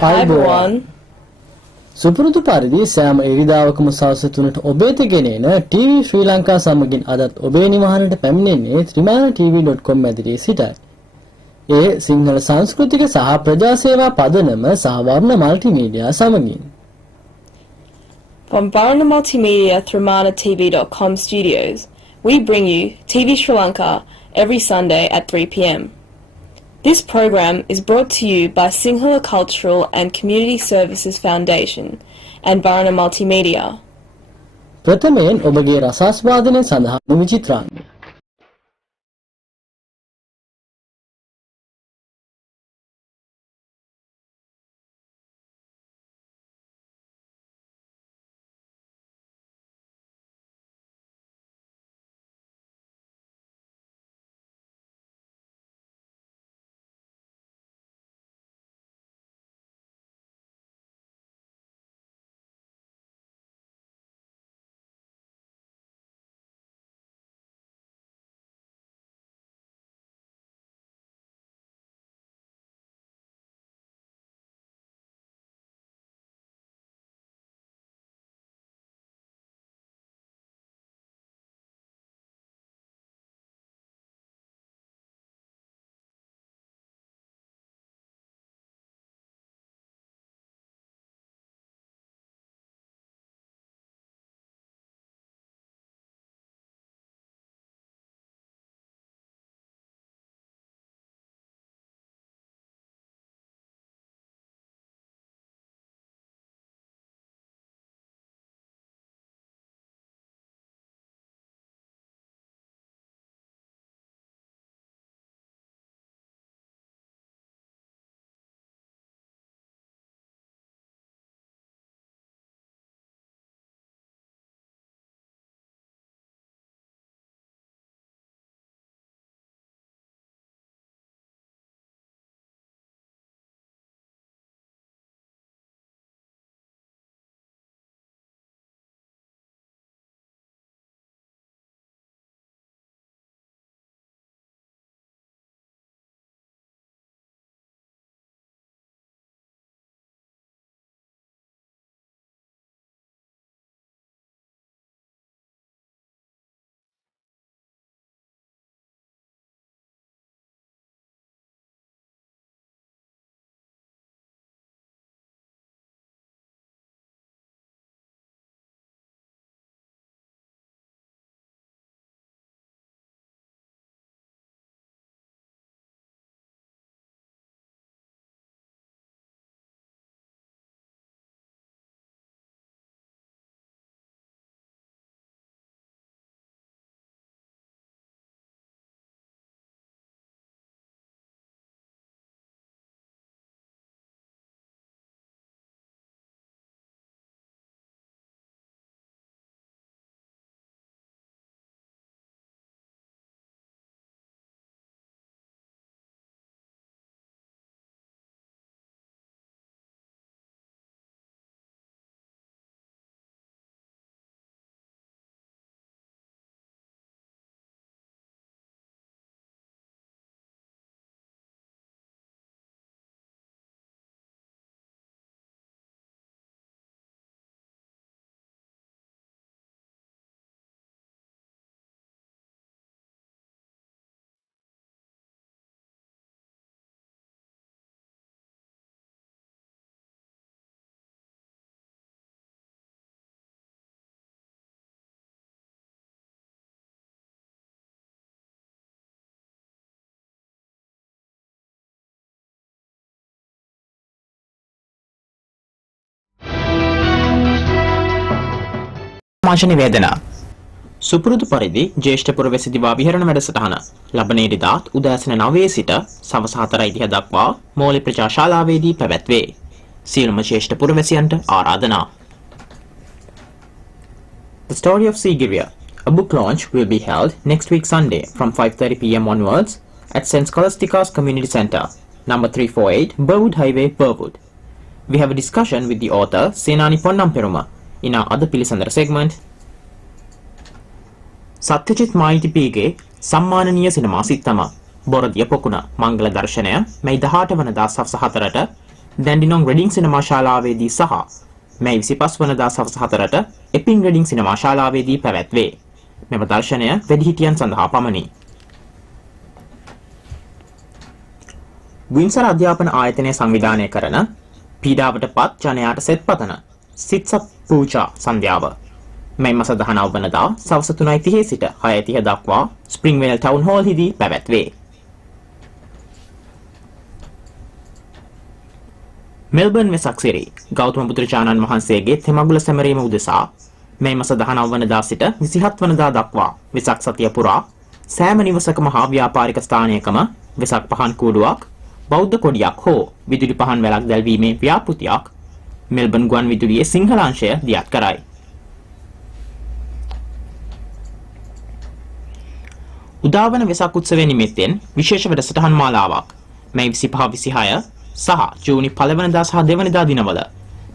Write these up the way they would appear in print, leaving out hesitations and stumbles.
Hi everyone. සුපුරුදු පරිදි සෑම ඉරිදාවකම සවස් 3ට ඔබේ තෙගෙනෙන TV ශ්‍රී ලංකා සමගින් අදත් ඔබේ නිවහනට පැමිණෙන්නේ trimanatv.com මැදිරියේ සිටයි. ඒ සිංහල සංස්කෘතික සහ ප්‍රජා සේවා පදනම සහ වර්ණ මල්ටිමීඩියා සමගින්. From Varna Multimedia trimanatv.com studios, we bring you TV Sri Lanka every Sunday at 3 p.m. This program is brought to you by Sinhala Cultural and Community Services Foundation and Varna Multimedia. ප්‍රථමයෙන් ඔබගේ රසාස්වාදනය සඳහා විචිත්‍රාංගය. මාෂ නිවේදනා සුපුරුදු පරිදි ජ්‍යෙෂ්ඨ පුරවැසි දිවා විහරණ වැඩසටහන ලබන ඉරිදාත් උදෑසන 9 සිට සවස් 4:30 දක්වා මෝලි ප්‍රජා ශාලාවේදී පැවැත්වේ. සියලුම ජ්‍යෙෂ්ඨ පුරවැසියන්ට ආරාධනා. The Story of Sigiriya, a book launch will be held next week Sunday from 5:30 p.m. onwards at St. Scholastica's Community Centre, number 348, Burwood Highway, Burwood. We have a discussion with the author Senani Ponnamperuma. In our other Pilisandra segment, Satyajit Maitipige සම්මානනීය සිනමා සිත්තම බොරදිය පොකුණ මංගල දර්ශනය මේ 18 වනදා සවස් 4ට දැන්ඩිනොන් රෙඩිං සිනමා ශාලාවේදී සහ මැයි 25 වනදා සවස් 4ට එපින් රෙඩිං සිනමා ශාලාවේදී පැවැත්වේ. මෙම දර්ශනය වැඩිහිටියන් සඳහා පමණි. වින්සර් අධ්‍යාපන ආයතනය සංවිධානය කරන පීඩාවට පත් ජනයාට සෙත් පතන සිත්සත් පූජා සන්ධ්‍යාව මැයි මාස 19 වනදා සවස් 3:30 සිට 6:30 දක්වා ස්ප්‍රින්ග්වෙල් ටවුන් හෝල් හිදී පැවැත්වේ. මෙල්බර්න් වෙසක් සිරි ගෞතම බුදුරජාණන් වහන්සේගේ තෙමඟුල සැමරීම උදෙසා මැයි මාස 19 වනදා සිට 27 වනදා දක්වා වෙසක් සතිය පුරා සෑම නිවසකම හා ව්‍යාපාරික ස්ථානයකම වෙසක් පහන් කූඩුවක් බෞද්ධ කොඩියක් හෝ විදුලි පහන් වැලක් දැල්වීමේ ව්‍යාපෘතියක් මෙල්බර්න් ගුවන් විදුලියේ සිංහලාංශය දියත් කරයි. උදාවන වෙසක් උත්සවය නිමිත්තෙන් විශේෂ වැඩසටහන් මාලාවක් මැයි 25 26 සහ ජූනි 1 වෙනිදා සහ 2 වෙනිදා දිනවල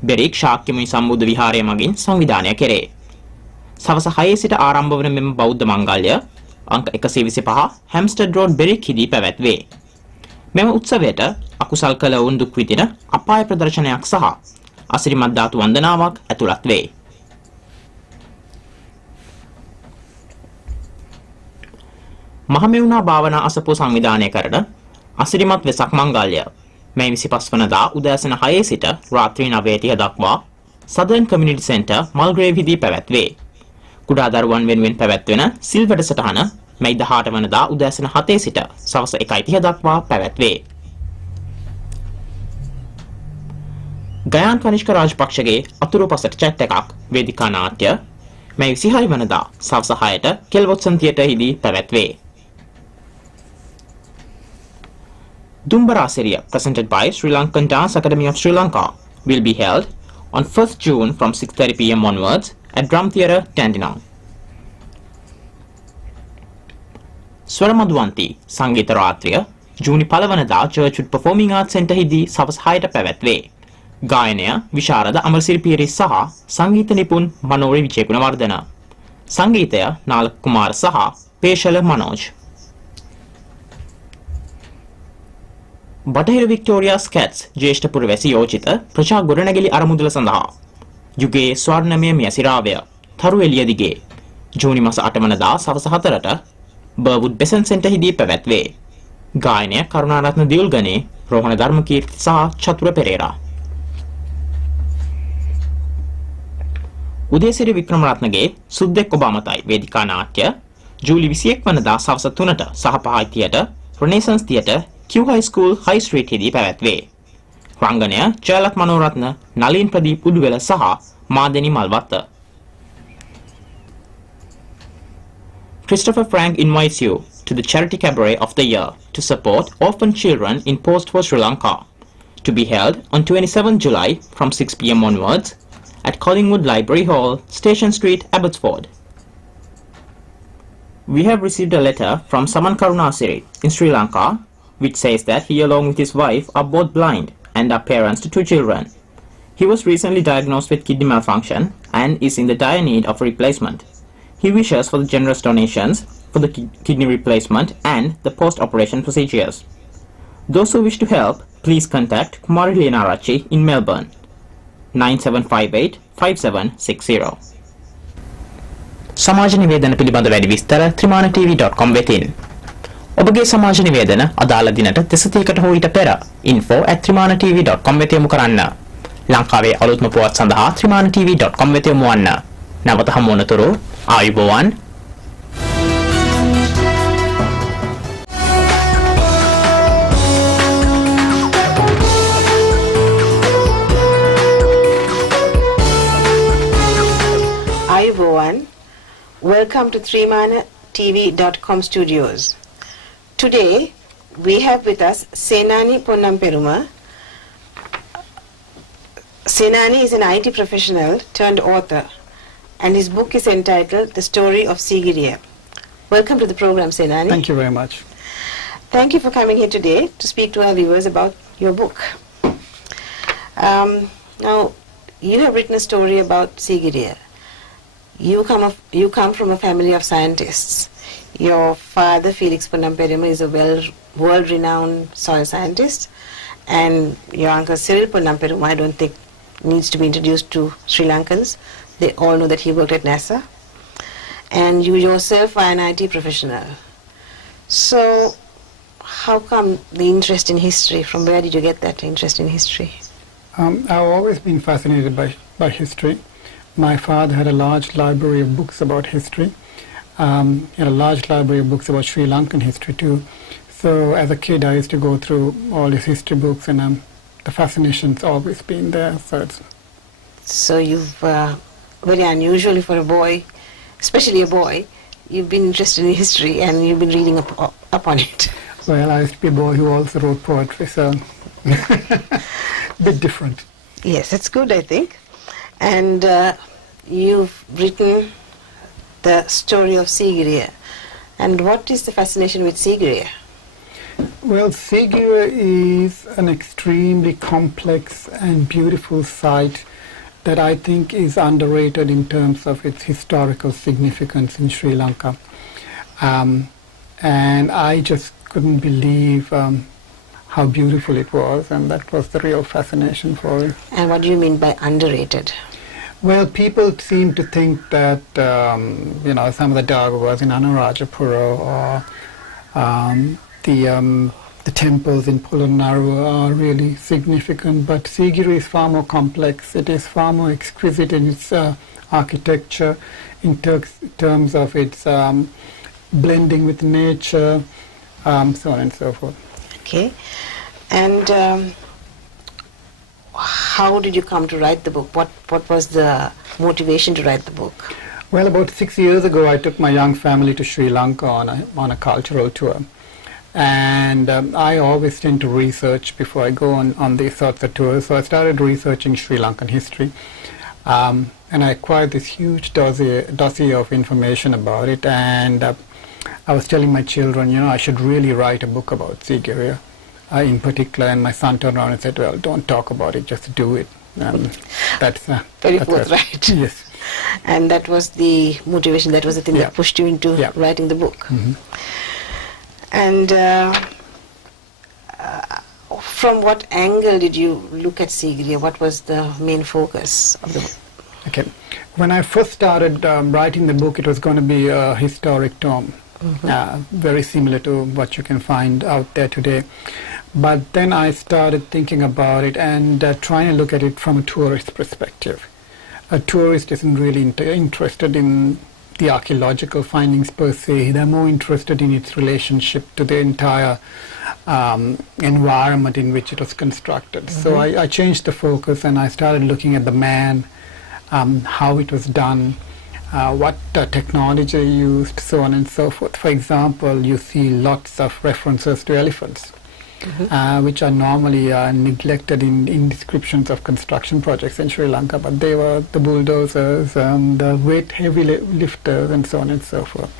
බෙරික් ශාක්‍යමුනි සම්බුද්ධ විහාරය මගින් සංවිධානය කෙරේ. සවස 6 සිට ආරම්භ වන මෙම බෞද්ධ මංගල්‍ය අංක 125 හැම්ස්ටඩ් රෝඩ් බෙරික් හිදී පැවැත්වේ. මෙම උත්සවයට අකුසල් කළ වුන් දුක් විඳින අපාය ප්‍රදර්ශනයක් සහ අසිරිමත් ධාතු වන්දනාවක් ඇතුළත් වේ. මහමෙවුනා භාවනා අසපුව සංවිධානය කරන අසිරිමත් වෙසක් මංගල්‍ය මැයි 25 වනදා උදෑසන 6 සිට රාත්‍රී 9:30 දක්වා සදර්න් කමියුනිටි සෙන්ටර් මල්ග්‍රේව් හිදී පැවැත්වේ. කුඩා දරුවන් වෙනුවෙන් පැවැත්වෙන සිල් වැඩසටහන මැයි 18 වනදා උදෑසන 7 සිට සවස් 1:30 දක්වා පැවැත්වේ. ගයාන් කනිෂ්ක රාජපක්ෂගේ අතුරුපසට චැට් එකක් වේදිකා නාට්‍ය මැයි 26 වනදා සවස් 6ට කෙල්වොට්සන් theatre හිදී පැවැත්වේ. Dumbara Seria, presented by Sri Lankan Dance Academy of Sri Lanka, will be held on 1st June from 6:30 p.m. onwards at Drum Theatre, Dandenong. Swaramadwanti Sangeeta Ratriya, Juni 1 වනදා Churchwood Performing Arts Centre හිදී සවස් 6ට පැවැත්වේ. ගායනය විශාරද අමරසිරි පියරිස් සහ සංගීත නිපුන් මනෝරි විජේගුණවර්ධන. සංගීතය නාලක කුමාර සහ පේශල මනෝජ්. බටහිර Victoria ස්කැට්ස් ජ්‍යෙෂ්ඨ පුරවැසි යෝජිත ප්‍රජා ගොඩනැගිලි අරමුදල සඳහා යුගයේ ස්වර්ණමය මියසිරාවය තරු එළිය දිගේ ජූනි මාස 8 වනදා සවස් 4ට බර්වුඩ් බෙසන් සෙන්ටර් හිදී පැවැත්වේ. ගායනය කරුණාරත්න දියුල්ගනේ, රෝහණ ධර්මකීර්ති සහ චතුර පෙරේරා. උදේසිරි වික්‍රමරත්නගේ සුද්දෙක් ඔබ අමතයි වේදිකා නාට්‍ය ජූලි 21 වනදා සවස් 3ට සහ 5:30ට Renaissance Theatre Q High School High Street හිදී පැවැත්වේ. රංගනය ජයලත් මනෝරත්න, නලින් ප්‍රදීප් උඩුවෙල සහ Madeni Malwatta. Christopher Frank invites you to the Charity Cabaret of the Year to support orphan children in post-war Sri Lanka, to be held on 27 July from 6 p.m. onwards at Collingwood Library Hall, Station Street, Abbotsford. We have received a letter from Saman Karunasiri in Sri Lanka which says that he along with his wife are both blind and are parents to 2 children. He was recently diagnosed with kidney malfunction and is in the dire need of replacement. He wishes for the generous donations for the kidney replacement and the post-operation procedures. Those who wish to help, please contact Kumari Lenarachi in Melbourne, 9758 5760. සමාජ නිවේදන පිළිබඳ වැඩි විස්තර trimanatv.com වෙතින්. ඔබගේ සමාජ නිවේදන අදාළ දිනට දෙසතියකට හෝ ඊට පෙර info@trimanatv.com වෙත යොමු කරන්න. ලංකාවේ අලුත්ම පුවත් සඳහා trimanatv.com වෙත යොමු වන්න. නැවත හමු වනතුරු ආයුබෝවන්. Ayubowan, welcome to trimanatv.com studios. Today we have with us Senani Ponnamperuma. Senani is an IT professional turned author and his book is entitled The Story of Sigiriya. Welcome to the program, Senani. Thank you very much. Thank you for coming here today to speak to our viewers about your book. Now, you have written a story about Sigiriya. You come from a family of scientists. Your father, Felix Ponnamperuma, is a world-renowned soil scientist, And your uncle Cyril Ponnamperum, I don't think needs to be introduced to Sri Lankans. They all know that he worked at NASA. And you yourself are an IT professional. So how come the interest in history? From where did you get that interest in history? I've always been fascinated by history. My father had a large library of books about history. He had a large library of books about Sri Lankan history too. So as a kid I used to go through all his history books, and the fascination's always been there. So you've, very unusually for a boy, especially a boy, you've been interested in history and you've been reading up on it. Well, I used to be a boy who also wrote poetry, so bit different. Yes, it's good, I think. And you've written the story of Sigiriya. And what is the fascination with Sigiriya? Well, sigiriya is an extremely complex and beautiful site that I think is underrated in terms of its historical significance in Sri Lanka. And I just couldn't believe how beautiful it was, and that was the real fascination for it. And what do you mean by underrated? Well, people seem to think that, some of the Dagavas in Anuradhapura or the temples in Polonnaruwa are really significant, but Sigiriya is far more complex. It is far more exquisite in its architecture, in terms of its blending with nature, so on and so forth. Okay. And how did you come to write the book? What was the motivation to write the book? Well, about 6 years ago, I took my young family to Sri Lanka on a cultural tour. And I always tend to research before I go on these sorts of tours. So I started researching Sri Lankan history. And I acquired this huge dossier of information about it. And I was telling my children, I should really write a book about Sigiriya in particular. And my son turned around and said, well, don't talk about it, just do it. That's very forthright. Yes. And that was the motivation, that was the thing Yeah. that pushed you into Yeah. writing the book. Mm-hmm. And from what angle did you look at Sigiriya? What was the main focus of the book? Okay. When I first started writing the book, it was going to be a historic tome, very similar to what you can find out there today. But then I started thinking about it and trying to look at it from a tourist perspective. A tourist isn't really interested in the archaeological findings per se. They're more interested in its relationship to the entire environment in which it was constructed. So I changed the focus and I started looking at the man, how it was done, what technology they used, so on and so forth. For example, you see lots of references to elephants, which are normally neglected in descriptions of construction projects in Sri Lanka, but they were the bulldozers, the weight heavy lifters, and so on and so forth.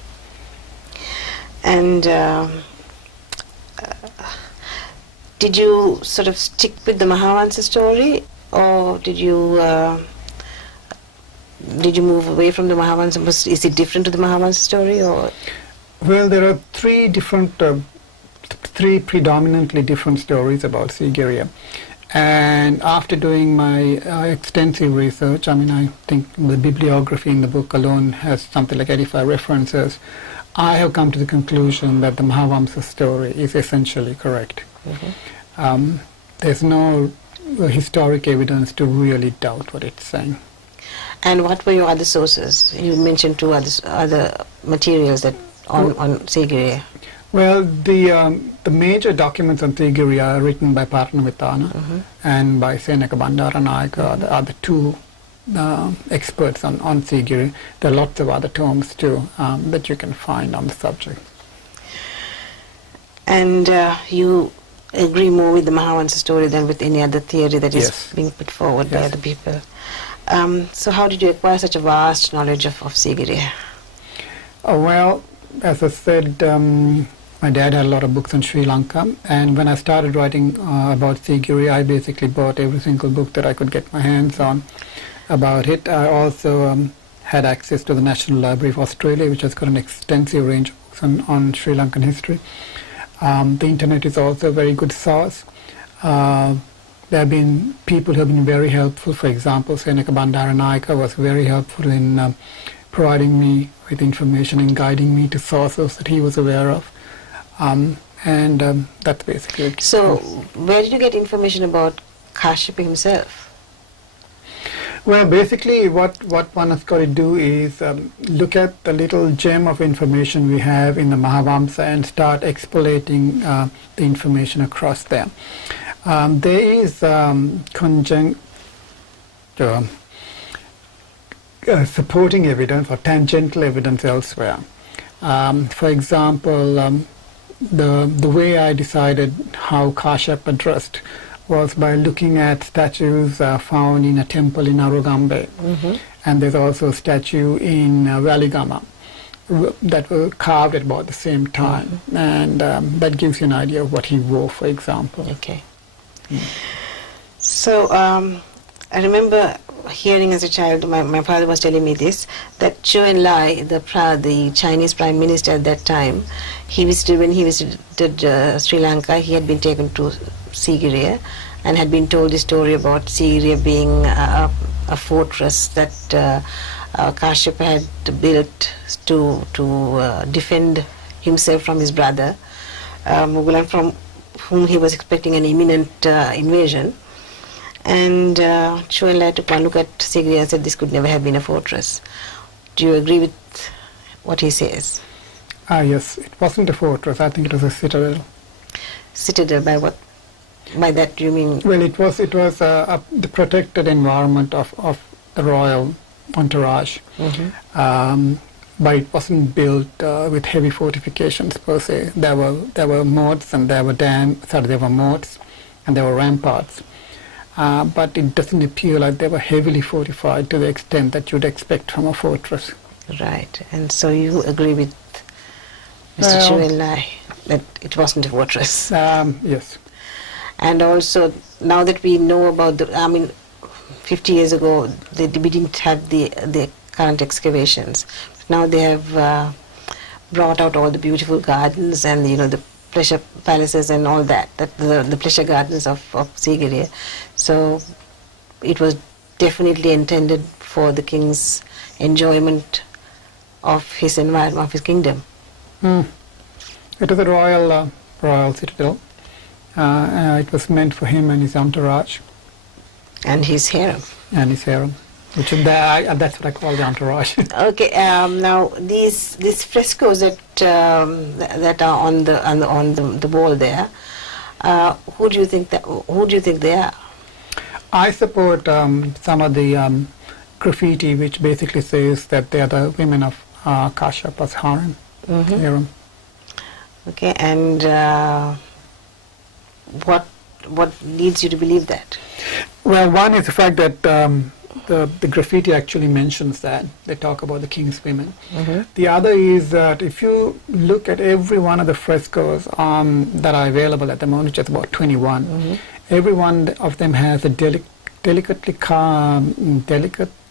And did you sort of stick with the Mahavansa story, or did you move away from the Mahavansa? Is it different to the Mahavansa story, or? Well, there are three predominantly different stories about Sigiriya. And after doing my extensive research, I think the bibliography in the book alone has something like 85 references, I have come to the conclusion that the Mahavamsa story is essentially correct. There's no historic evidence to really doubt what it's saying. And what were your other sources? You mentioned two other materials that on Sigiriya. Well, the major documents on Sigiriya are written by Paranavittana and by Senaka Bandaranayaka, are the two experts on Sigiriya. There are lots of other tomes too that you can find on the subject. And you agree more with the Mahavansa story than with any other theory that is being put forward by other people. So how did you acquire such a vast knowledge of Sigiriya? Well, as I said, my dad had a lot of books on Sri Lanka, and when I started writing about Sigiriya, I basically bought every single book that I could get my hands on about it. I also had access to the National Library of Australia, which has got an extensive range of books on Sri Lankan history. The internet is also a very good source. There have been people who have been very helpful. For example, Seneka Bandaranayake was very helpful in providing me with information and guiding me to sources that he was aware of. That's basically it. So, where did you get information about Kashyapa himself? Well, basically what one has got to do is look at the little gem of information we have in the Mahavamsa and start extrapolating the information across there. There is supporting evidence or tangential evidence elsewhere. For example, the way I decided how Kashyapa dressed was by looking at statues found in a temple in Arugambe. And there's also a statue in Valigama that were carved at about the same time. And that gives you an idea of what he wore, for example. Okay. So, I remember hearing as a child, my father was telling me this, that Zhou Enlai, the Chinese Prime Minister at that time, when he visited Sri Lanka, he had been taken to Sigiriya and had been told the story about Sigiriya being a fortress that Kashyapa had built to defend himself from his brother Mughal, from whom he was expecting an imminent invasion. And Zhou Enlai took one look at Sigiriya and said this could never have been a fortress. Do you agree with what he says? Yes, it wasn't a fortress. I think it was a citadel. Citadel, by what? By that you mean? Well, it was the protected environment of the royal entourage, but it wasn't built with heavy fortifications per se. There were moats and there were moats and there were ramparts, but it doesn't appear like they were heavily fortified to the extent that you'd expect from a fortress. Right, and so you agree with Mr. Zhou Enlai that it wasn't a fortress? Yes. And also, now that we know about 50 years ago, we didn't have the current excavations. Now they have brought out all the beautiful gardens and, the pleasure palaces and all that, the pleasure gardens of Sigiriya. So it was definitely intended for the king's enjoyment of his environment, of his kingdom. It was a royal citadel. It was meant for him and his entourage. And his harem. Which that's what I call the entourage. Okay. Now these frescoes that are on the wall there, who do you think they are? I support some of the graffiti which basically says that they are the women of Kashyapa's harem. Okay, and what leads you to believe that? Well, one is the fact that the graffiti actually mentions that. They talk about the king's women. The other is that if you look at every one of the frescoes that are available at the moment, which is about 21, every one of them has a delicate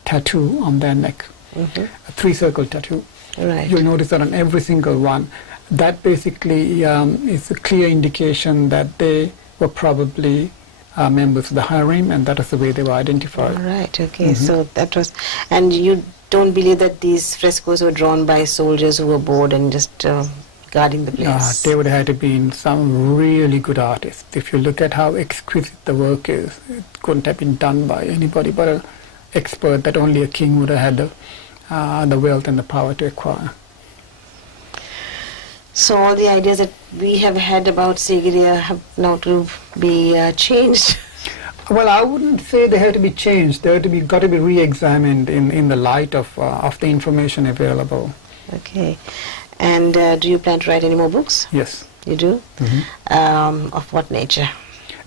tattoo on their neck, a three-circle tattoo. Right. You'll notice that on every single one. That basically is a clear indication that they were probably members of the harem, and that is the way they were identified. Right, okay, so that was... And you don't believe that these frescoes were drawn by soldiers who were bored and just guarding the place? They would have had to be some really good artists. If you look at how exquisite the work is, it couldn't have been done by anybody but an expert that only a king would have had the wealth and the power to acquire. So all the ideas that we have had about Sigiriya have now to be changed? Well, I wouldn't say they have to be changed. They have to be got to be re-examined in the light of the information available. Okay. And do you plan to write any more books? Yes. You do? Of what nature?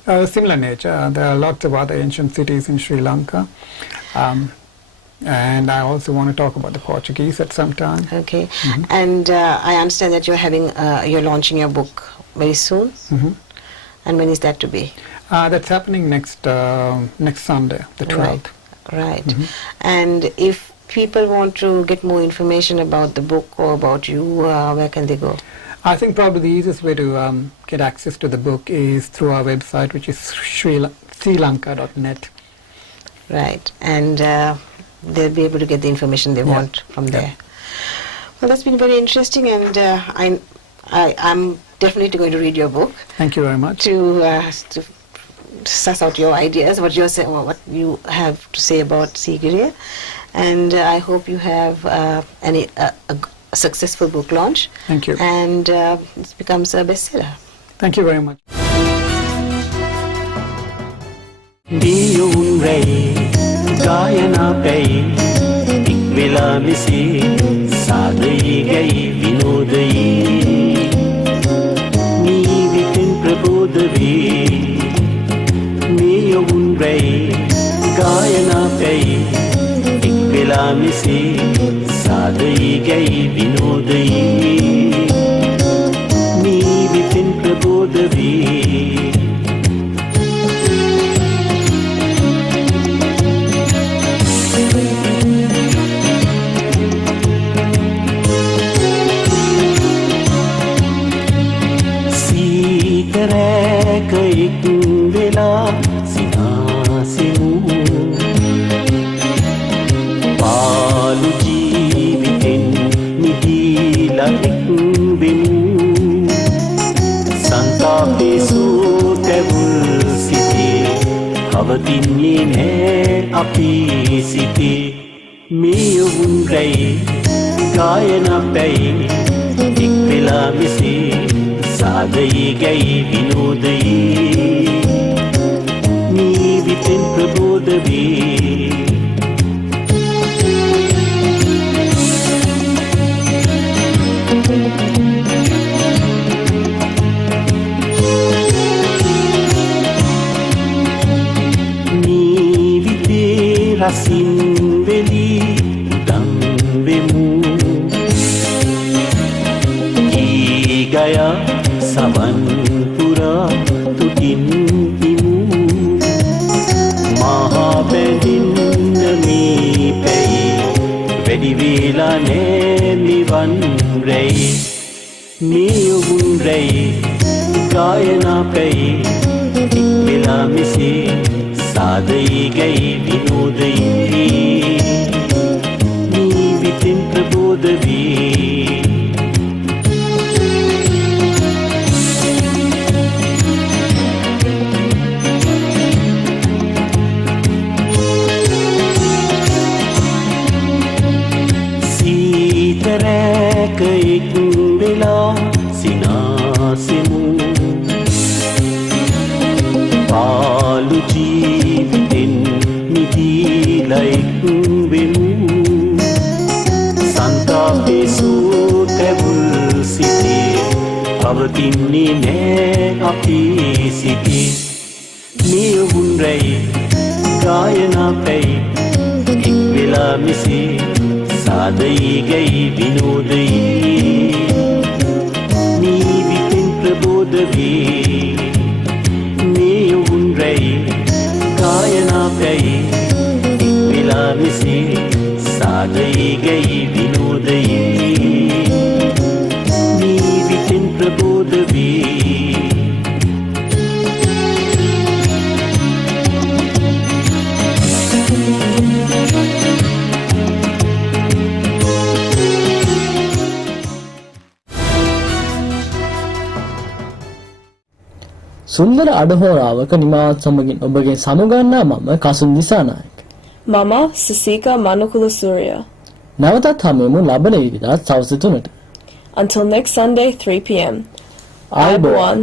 Similar nature. There are lots of other ancient cities in Sri Lanka. And I also want to talk about the Portuguese at some time. Okay. And I understand that you're launching your book very soon. And when is that to be? That's happening next Sunday, the 12th. Right. And if people want to get more information about the book or about you, where can they go? I think probably the easiest way to get access to the book is through our website, which is srilanka.net. Right, and they'll be able to get the information they want from there. Well, that's been very interesting, and I'm definitely going to read your book. Thank you very much. To suss out your ideas, what you have to say about sigiriya, and I hope you have a successful book launch. Thank you. And it becomes a bestseller. Thank you very much. සුන්දර අඩහෝරාවක නිමාවත් සමගින් ඔබගෙන් සමුගන්නා මම Kasun Dissanayake. Mama Sasika Manukula Surya. නැවතත් හමුවෙමු ලබන ඉරිදා සවස් 3ට. Until next Sunday 3 p.m. ආයුබෝවන්.